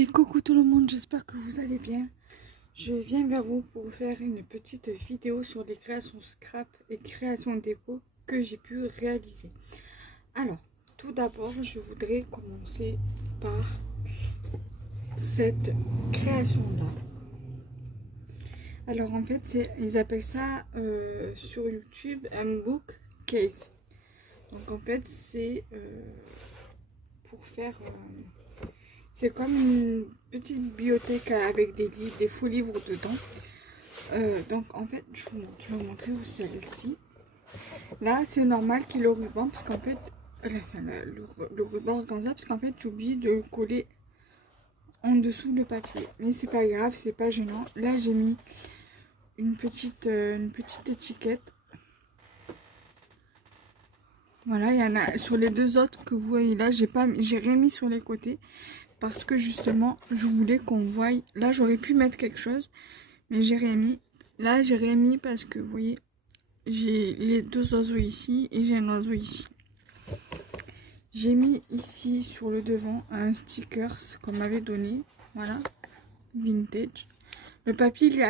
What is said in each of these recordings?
Et coucou tout le monde, j'espère que vous allez bien. Je viens vers vous pour faire une petite vidéo sur les créations scrap et créations déco que j'ai pu réaliser. Alors, tout d'abord, je voudrais commencer par cette création-là. Alors en fait, ils appellent ça sur YouTube un book case. Donc en fait, c'est pour faire... c'est comme une petite bibliothèque avec des livres, des faux livres dedans. Donc en fait, je vais vous montrer où celle-ci. Là, c'est normal qu'il y ait le ruban, parce qu'en fait, le ruban organza, parce qu'en fait, j'ai oublié de le coller en dessous le papier. Mais c'est pas grave, c'est pas gênant. Là, j'ai mis une petite étiquette. Voilà, il y en a sur les deux autres que vous voyez là, j'ai rien mis sur les côtés. Parce que justement, je voulais qu'on voie. Là, j'aurais pu mettre quelque chose, mais j'ai rien mis. Là, j'ai rien mis parce que, vous voyez, j'ai les deux oiseaux ici et j'ai un oiseau ici. J'ai mis ici, sur le devant, un stickers qu'on m'avait donné. Voilà, vintage. Le papier, il est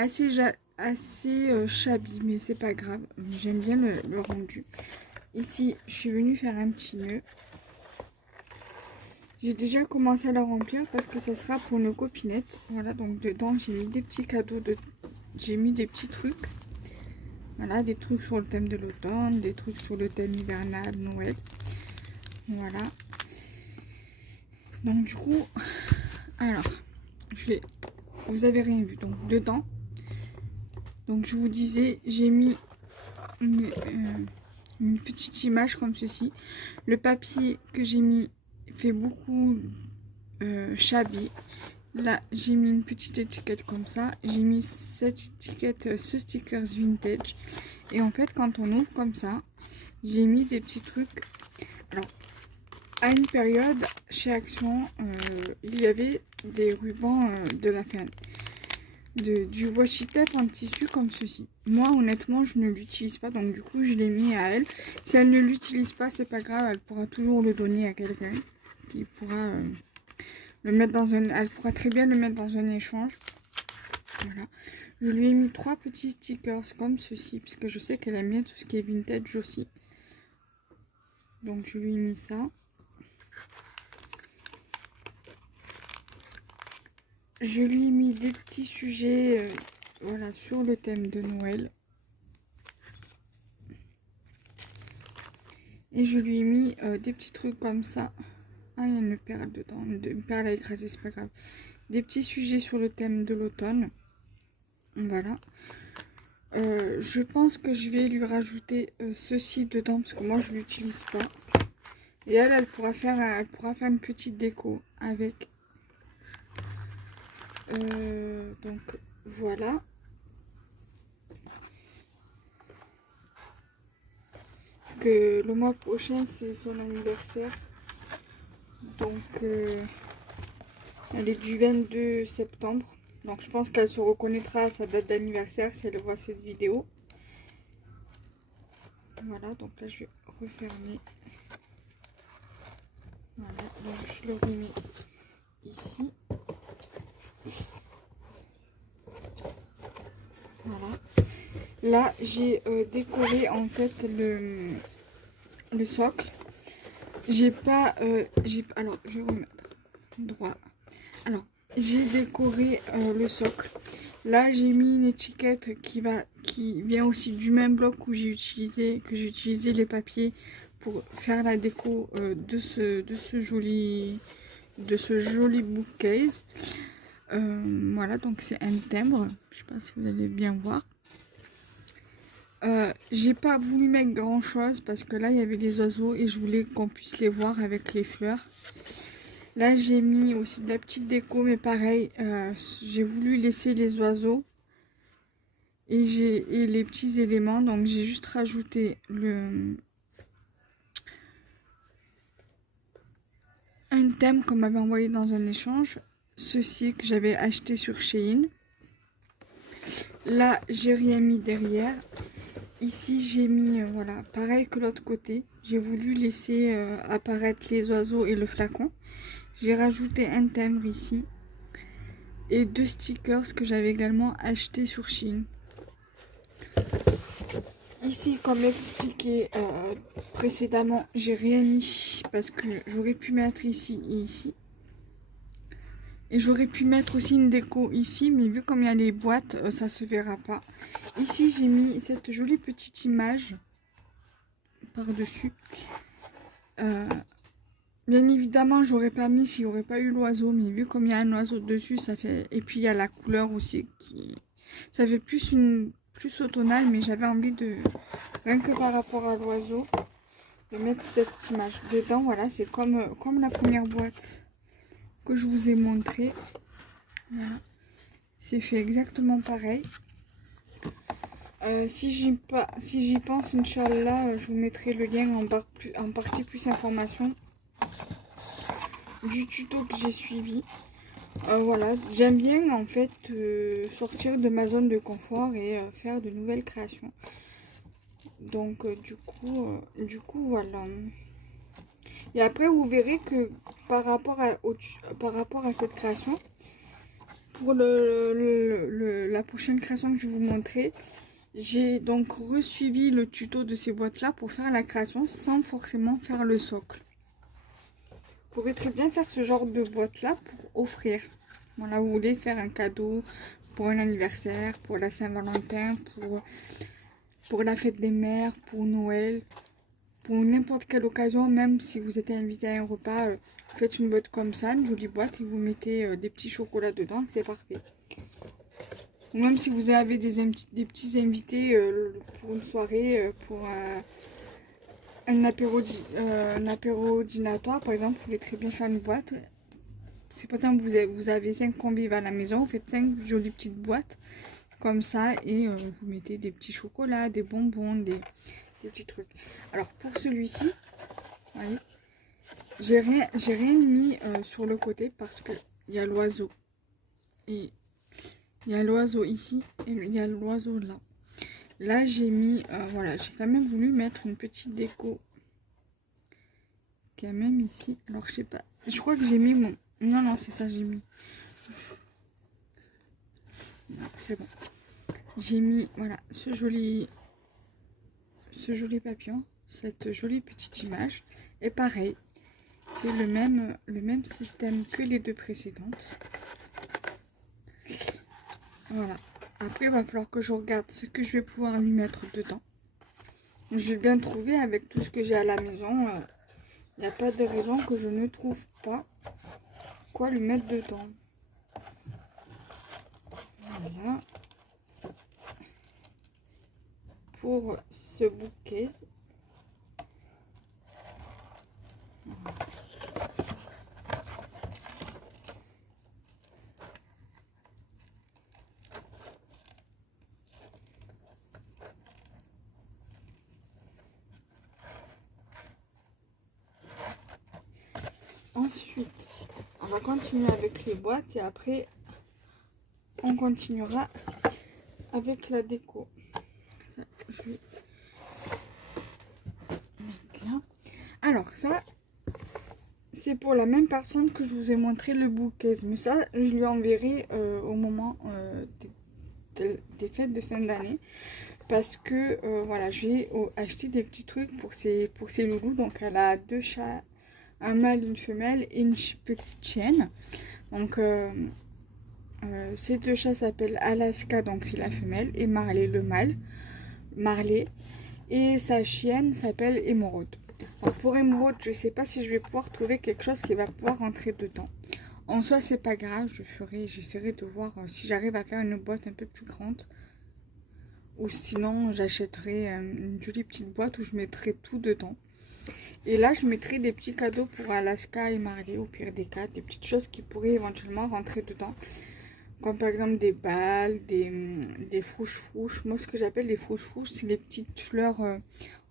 assez shabby, mais c'est pas grave. J'aime bien le rendu. Ici, je suis venue faire un petit nœud. J'ai déjà commencé à la remplir parce que ça sera pour nos copinettes. Voilà, donc dedans j'ai mis des petits cadeaux, j'ai mis des petits trucs. Voilà, des trucs sur le thème de l'automne, des trucs sur le thème hivernal, Noël. Voilà. Donc du coup, alors, vous avez rien vu. Donc dedans, donc je vous disais, j'ai mis une petite image comme ceci. Le papier que j'ai mis fait beaucoup shabby. Là j'ai mis une petite étiquette comme ça, j'ai mis cette étiquette, ce stickers vintage, et en fait quand on ouvre comme ça, j'ai mis des petits trucs. Alors à une période chez Action, il y avait des rubans de la fin du washi tape en tissu comme ceci. Moi honnêtement je ne l'utilise pas, donc du coup je l'ai mis à elle. Si elle ne l'utilise pas, c'est pas grave, elle pourra toujours le donner à quelqu'un qui pourra le mettre dans un... Elle pourra très bien le mettre dans un échange. Voilà. Je lui ai mis 3 petits stickers comme ceci, puisque je sais qu'elle aime bien tout ce qui est vintage aussi. Donc je lui ai mis ça. Je lui ai mis des petits sujets voilà, sur le thème de Noël. Et je lui ai mis des petits trucs comme ça. Ah, il y a une perle dedans, une perle à écraser, c'est pas grave. Des petits sujets sur le thème de l'automne. Voilà. Je pense que je vais lui rajouter ceci dedans, parce que moi je l'utilise pas. Et elle pourra faire une petite déco avec. Donc voilà. Parce que le mois prochain c'est son anniversaire. Donc elle est du 22 septembre. Donc je pense qu'elle se reconnaîtra à sa date d'anniversaire si elle voit cette vidéo. Voilà, donc là je vais refermer. Voilà, donc je le remets ici. Voilà. Là j'ai décoré en fait le socle. J'ai pas... alors je vais remettre droit. Alors j'ai décoré le socle. Là j'ai mis une étiquette qui vient aussi du même bloc où j'ai utilisé les papiers pour faire la déco de ce joli bookcase. Voilà, donc c'est un timbre, je sais pas si vous allez bien voir. J'ai pas voulu mettre grand chose parce que là il y avait les oiseaux et je voulais qu'on puisse les voir avec les fleurs. Là j'ai mis aussi de la petite déco, mais pareil, j'ai voulu laisser les oiseaux et les petits éléments, donc j'ai juste rajouté un thème qu'on m'avait envoyé dans un échange, ceci que j'avais acheté sur Shein. Là j'ai rien mis derrière. Ici j'ai mis voilà, pareil que l'autre côté, j'ai voulu laisser apparaître les oiseaux et le flacon. J'ai rajouté un timbre ici. et 2 stickers que j'avais également acheté sur Shein. Ici, comme expliqué précédemment, j'ai rien mis parce que j'aurais pu mettre ici et ici. Et j'aurais pu mettre aussi une déco ici, mais vu comme il y a les boîtes, ça se verra pas. Ici, j'ai mis cette jolie petite image par-dessus. Bien évidemment, j'aurais pas mis s'il n'y aurait pas eu l'oiseau, mais vu comme il y a un oiseau dessus, ça fait... Et puis, il y a la couleur aussi qui... Ça fait plus automnal, mais j'avais envie de... Rien que par rapport à l'oiseau, de mettre cette image. Dedans, voilà, c'est comme la première boîte que je vous ai montré. Voilà. C'est fait exactement pareil. Si j'y pense, Inch'Allah, je vous mettrai le lien en partie plus information du tuto que j'ai suivi. Voilà, j'aime bien en fait sortir de ma zone de confort et faire de nouvelles créations. Donc du coup voilà. Et après vous verrez que par rapport à cette création, pour la prochaine création que je vais vous montrer, j'ai donc resuivi le tuto de ces boîtes là pour faire la création sans forcément faire le socle. Vous pouvez très bien faire ce genre de boîte là pour offrir. Voilà, vous voulez faire un cadeau pour un anniversaire, pour la Saint-Valentin, pour la fête des mères, pour Noël, pour n'importe quelle occasion, même si vous êtes invité à un repas, faites une boîte comme ça, une jolie boîte, et vous mettez des petits chocolats dedans, c'est parfait. Ou même si vous avez des petits invités pour une soirée, pour un apéro dînatoire, par exemple, vous pouvez très bien faire une boîte. Si par exemple vous avez 5 convives à la maison, vous faites 5 jolies petites boîtes comme ça et vous mettez des petits chocolats, des bonbons, des petits trucs. Alors pour celui-ci, vous voyez, j'ai rien mis sur le côté parce que il y a l'oiseau et il y a l'oiseau ici et il y a l'oiseau là. Là j'ai mis, voilà, j'ai quand même voulu mettre une petite déco quand même ici. Alors je sais pas, je crois que j'ai mis mon... Non, c'est ça, j'ai mis. C'est bon. J'ai mis, voilà, ce joli papillon, cette jolie petite image. Et pareil, c'est le même système que les deux précédentes. Voilà. Après, il va falloir que je regarde ce que je vais pouvoir lui mettre dedans. Je vais bien trouver avec tout ce que j'ai à la maison. Il n'y a pas de raison que je ne trouve pas quoi lui mettre dedans. Voilà. Pour ce bouquet. Ensuite, on va continuer avec les boîtes et après, on continuera avec la déco. Ça, je vais mettre là. Alors ça, c'est pour la même personne que je vous ai montré le bouquet. Mais ça, je lui enverrai au moment des fêtes de fin d'année. Parce que, voilà, je vais acheter des petits trucs pour ces loulous. Donc, elle a 2 chats, un mâle, une femelle et une petite chienne. Donc, ces 2 chats s'appellent Alaska, donc c'est la femelle, et Marley, le mâle. Marley. Et sa chienne s'appelle Émeraude. Alors pour Émeraude, je ne sais pas si je vais pouvoir trouver quelque chose qui va pouvoir rentrer dedans. En soi, c'est pas grave, j'essaierai de voir si j'arrive à faire une boîte un peu plus grande. Ou sinon, j'achèterai une jolie petite boîte où je mettrai tout dedans. Et là, je mettrai des petits cadeaux pour Alaska et Marley, au pire des cas, des petites choses qui pourraient éventuellement rentrer dedans. Comme par exemple des balles, des frouches-frouches. Moi, ce que j'appelle les frouches-frouches, c'est les petites fleurs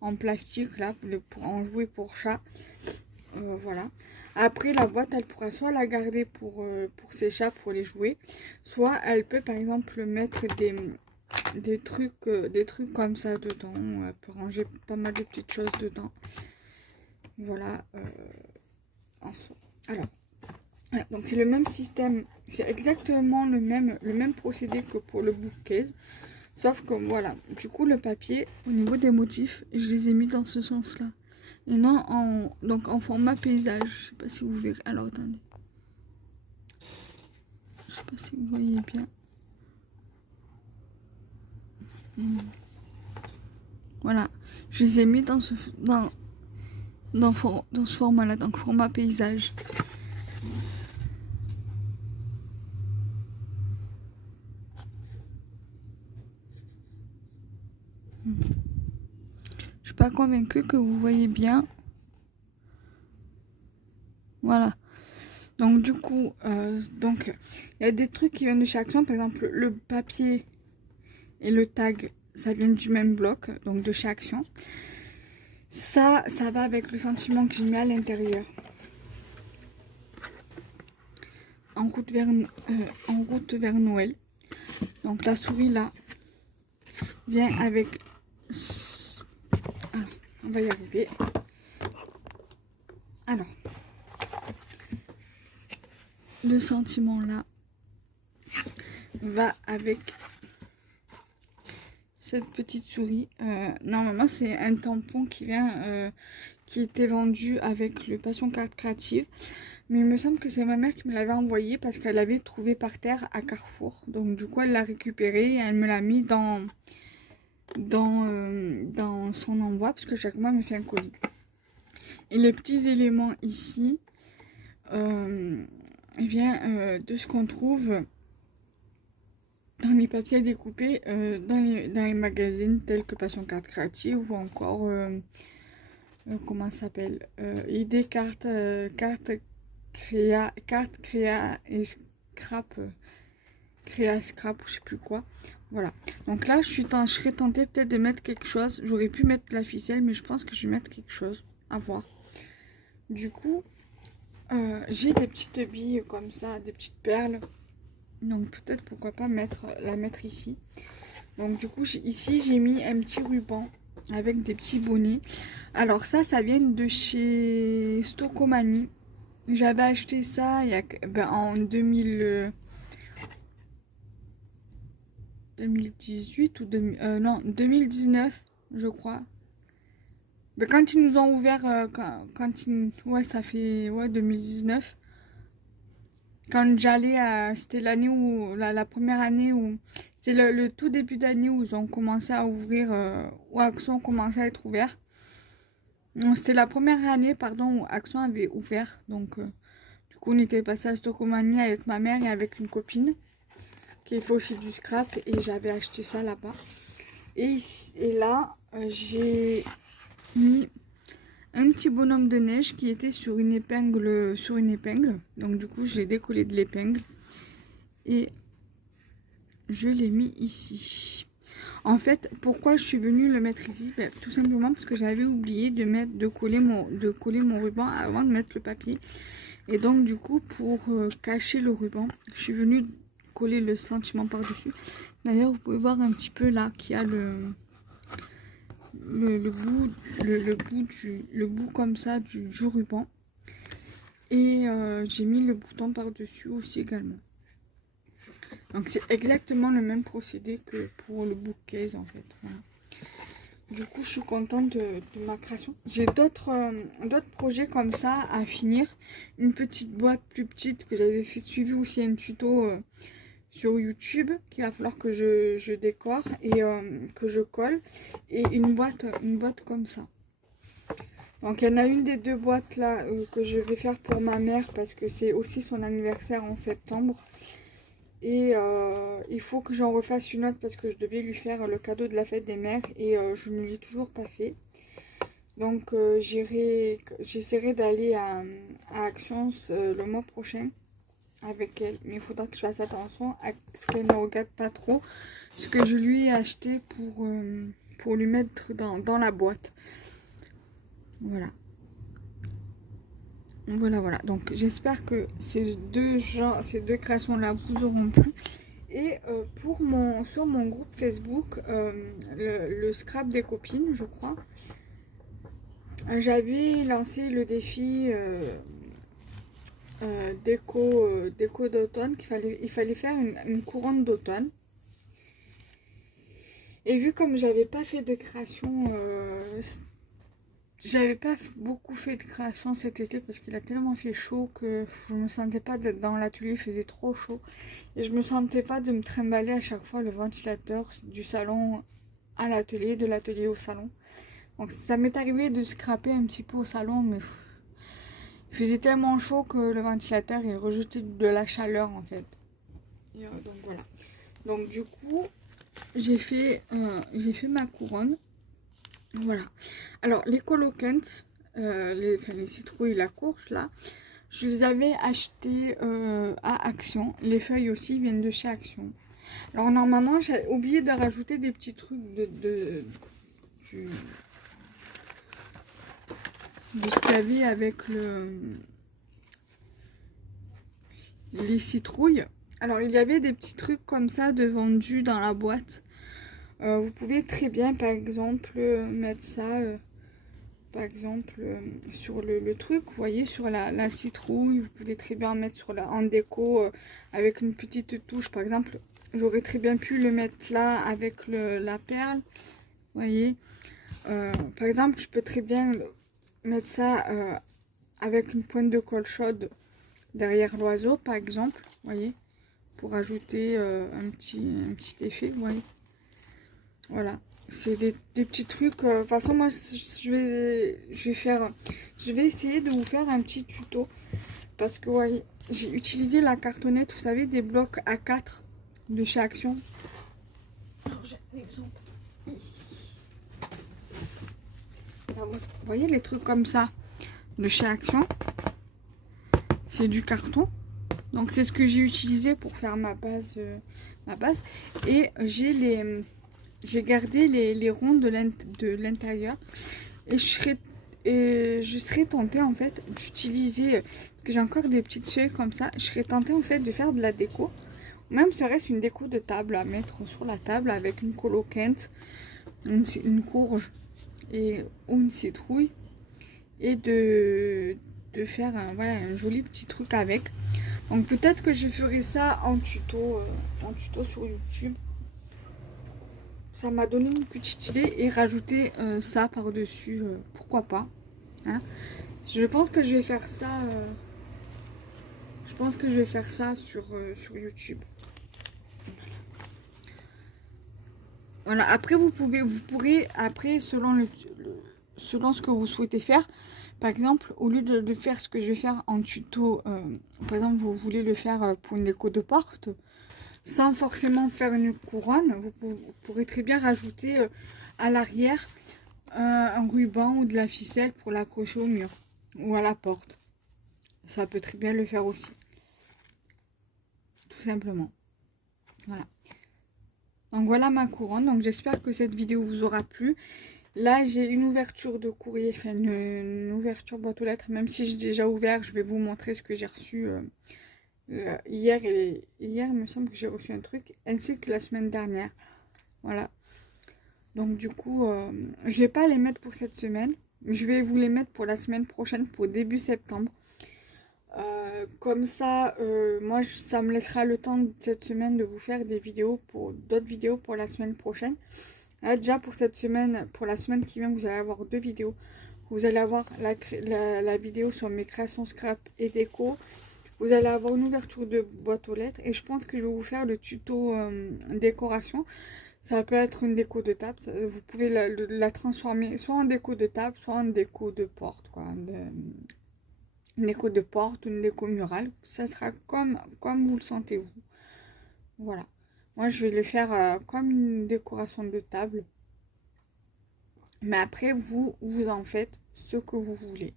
en plastique, là, pour en jouer pour chat. Voilà. Après, la boîte, elle pourra soit la garder pour ses chats, pour les jouer. Soit elle peut, par exemple, mettre des trucs comme ça dedans. Elle peut ranger pas mal de petites choses dedans. Voilà. Alors, Voilà, donc c'est le même système, c'est exactement le même procédé que pour le bookcase. Sauf que voilà, du coup le papier, au niveau des motifs, je les ai mis dans ce sens-là. Et non donc en format paysage. Je sais pas si vous verrez. Alors attendez. Je sais pas si vous voyez bien. Voilà. Je les ai mis dans ce format-là, donc format paysage. Je suis pas convaincue que vous voyez bien. Voilà. Donc du coup, il y a des trucs qui viennent de chaque Action. Par exemple, le papier et le tag, ça vient du même bloc, donc de chaque Action. Ça va avec le sentiment que j'ai mis à l'intérieur. En route vers Noël. Donc la souris là vient avec... Alors, on va y arriver. Alors, le sentiment là va avec cette petite souris. Normalement, c'est un tampon qui vient, qui était vendu avec le Passion Carte Créative. Mais il me semble que c'est ma mère qui me l'avait envoyé parce qu'elle l'avait trouvé par terre à Carrefour. Donc du coup, elle l'a récupéré et elle me l'a mis dans son envoi parce que chaque mois, elle me fait un colis. Et les petits éléments ici, vient de ce qu'on trouve dans les papiers à découper dans les magazines tels que Passion Carte Créative ou encore comment ça s'appelle, idées carte créa et scrap, créa scrap ou je sais plus quoi. Voilà, donc là je serais tentée peut-être de mettre quelque chose. J'aurais pu mettre la ficelle, mais je pense que je vais mettre quelque chose à voir. Du coup j'ai des petites billes comme ça, des petites perles, donc peut-être pourquoi pas la mettre ici. Donc du coup ici j'ai mis un petit ruban avec des petits bonnets. Alors ça vient de chez Stocomanie. J'avais acheté ça il y a, en 2018 ou non 2019 je crois. Quand ils nous ont ouvert, ouais ça fait 2019. Quand j'allais, c'était l'année où la première année où c'est le tout début d'année où ils ont commencé à ouvrir, où Action a commencé à être ouvert. C'était la première année, pardon, où Action avait ouvert. Donc, du coup, on était passé à Stocomanie avec ma mère et avec une copine qui fait aussi du scrap et j'avais acheté ça là-bas. Et là, j'ai mis un petit bonhomme de neige qui était sur une épingle. Donc, du coup, je l'ai décollé de l'épingle et je l'ai mis ici. En fait, pourquoi je suis venue le mettre ici? Tout simplement parce que j'avais oublié de coller mon ruban avant de mettre le papier. Et donc du coup, pour cacher le ruban, je suis venue coller le sentiment par-dessus. D'ailleurs, vous pouvez voir un petit peu là qu'il y a le bout comme ça du ruban. Et j'ai mis le bouton par-dessus aussi également. Donc c'est exactement le même procédé que pour le bookcase en fait. Voilà. Du coup, je suis contente de ma création. J'ai d'autres projets comme ça à finir. Une petite boîte plus petite que j'avais suivi aussi un tuto sur YouTube qu'il va falloir que je décore et que je colle. Et une boîte comme ça. Donc il y en a une des deux boîtes là que je vais faire pour ma mère parce que c'est aussi son anniversaire en septembre. Et il faut que j'en refasse une autre parce que je devais lui faire le cadeau de la fête des mères et je ne l'ai toujours pas fait. Donc j'essaierai d'aller à Action le mois prochain avec elle. Mais il faudra que je fasse attention à ce qu'elle ne regarde pas trop ce que je lui ai acheté pour lui mettre dans la boîte. Voilà. Voilà. Donc j'espère que ces deux créations là vous auront plu. Et sur mon groupe Facebook, le scrap des copines, je crois, j'avais lancé le défi déco d'automne, il fallait faire une couronne d'automne. Et vu comme j'avais pas fait de création, j'avais pas beaucoup fait de création cet été parce qu'il a tellement fait chaud que je me sentais pas d'être dans l'atelier, il faisait trop chaud. Et je me sentais pas de me trimballer à chaque fois le ventilateur du salon à l'atelier, de l'atelier au salon. Donc ça m'est arrivé de scraper un petit peu au salon, mais il faisait tellement chaud que le ventilateur il rejetait de la chaleur en fait. Et, donc voilà. Donc du coup, j'ai fait ma couronne. Voilà. Alors les colocants, les citrouilles, la courge là, je les avais achetés à Action. Les feuilles aussi viennent de chez Action. Alors normalement j'ai oublié de rajouter des petits trucs de ce qu'il y avait avec les citrouilles. Alors il y avait des petits trucs comme ça de vendus dans la boîte. Vous pouvez très bien par exemple mettre ça par exemple sur le truc, vous voyez, sur la citrouille. Vous pouvez très bien mettre sur en déco avec une petite touche. Par exemple, j'aurais très bien pu le mettre là avec la perle, vous voyez. Par exemple, je peux très bien mettre ça avec une pointe de colle chaude derrière l'oiseau, par exemple, vous voyez, pour ajouter un petit effet, vous voyez. Voilà, c'est des petits trucs. De toute façon, moi, je vais essayer de vous faire un petit tuto parce que ouais, j'ai utilisé la cartonnette, vous savez, des blocs A4 de chez Action. Alors, j'ai un exemple ici. Alors, vous voyez les trucs comme ça de chez Action, c'est du carton. Donc, c'est ce que j'ai utilisé pour faire ma base. Et j'ai gardé les ronds de l'intérieur et je serais tentée en fait d'utiliser, parce que j'ai encore des petites feuilles comme ça, je serais tentée en fait de faire de la déco, même serait-ce une déco de table à mettre sur la table avec une colocante, une courge ou une citrouille, et de faire voilà, un joli petit truc avec. Donc peut-être que je ferai ça en tuto sur YouTube. Ça m'a donné une petite idée, et rajouter ça par-dessus, pourquoi pas. Hein. Je pense que je vais faire ça. Je pense que je vais faire ça sur YouTube. Voilà. Après, vous pourrez, après, selon ce que vous souhaitez faire. Par exemple, au lieu de faire ce que je vais faire en tuto, par exemple, vous voulez le faire pour une déco de porte, sans forcément faire une couronne, vous pourrez très bien rajouter à l'arrière un ruban ou de la ficelle pour l'accrocher au mur ou à la porte. Ça peut très bien le faire aussi. Tout simplement. Voilà. Donc voilà ma couronne. Donc j'espère que cette vidéo vous aura plu. Là j'ai une ouverture de courrier, enfin une ouverture boîte aux lettres. Même si j'ai déjà ouvert, je vais vous montrer ce que j'ai reçu hier. Hier il me semble que j'ai reçu un truc, ainsi que la semaine dernière. Voilà. Donc du coup, je vais pas les mettre pour cette semaine. Je vais vous les mettre pour la semaine prochaine, pour début septembre. Comme ça, moi, ça me laissera le temps cette semaine de vous faire des vidéos, d'autres vidéos pour la semaine prochaine. Là, déjà pour cette semaine, pour la semaine qui vient, vous allez avoir 2 vidéos. Vous allez avoir la vidéo sur mes créations scrap et déco. Vous allez avoir une ouverture de boîte aux lettres. Et je pense que je vais vous faire le tuto décoration. Ça peut être une déco de table. Vous pouvez la transformer soit en déco de table, soit en déco de porte, quoi. Une déco de porte, une déco murale. Ça sera comme vous le sentez vous. Voilà. Moi, je vais le faire comme une décoration de table. Mais après, vous en faites ce que vous voulez.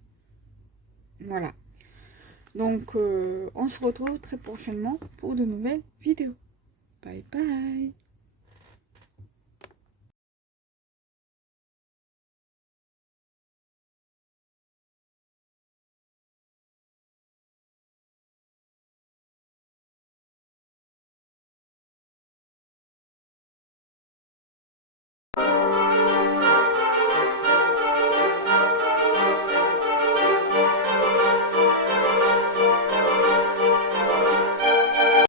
Voilà. Donc, on se retrouve très prochainement pour de nouvelles vidéos. Bye bye.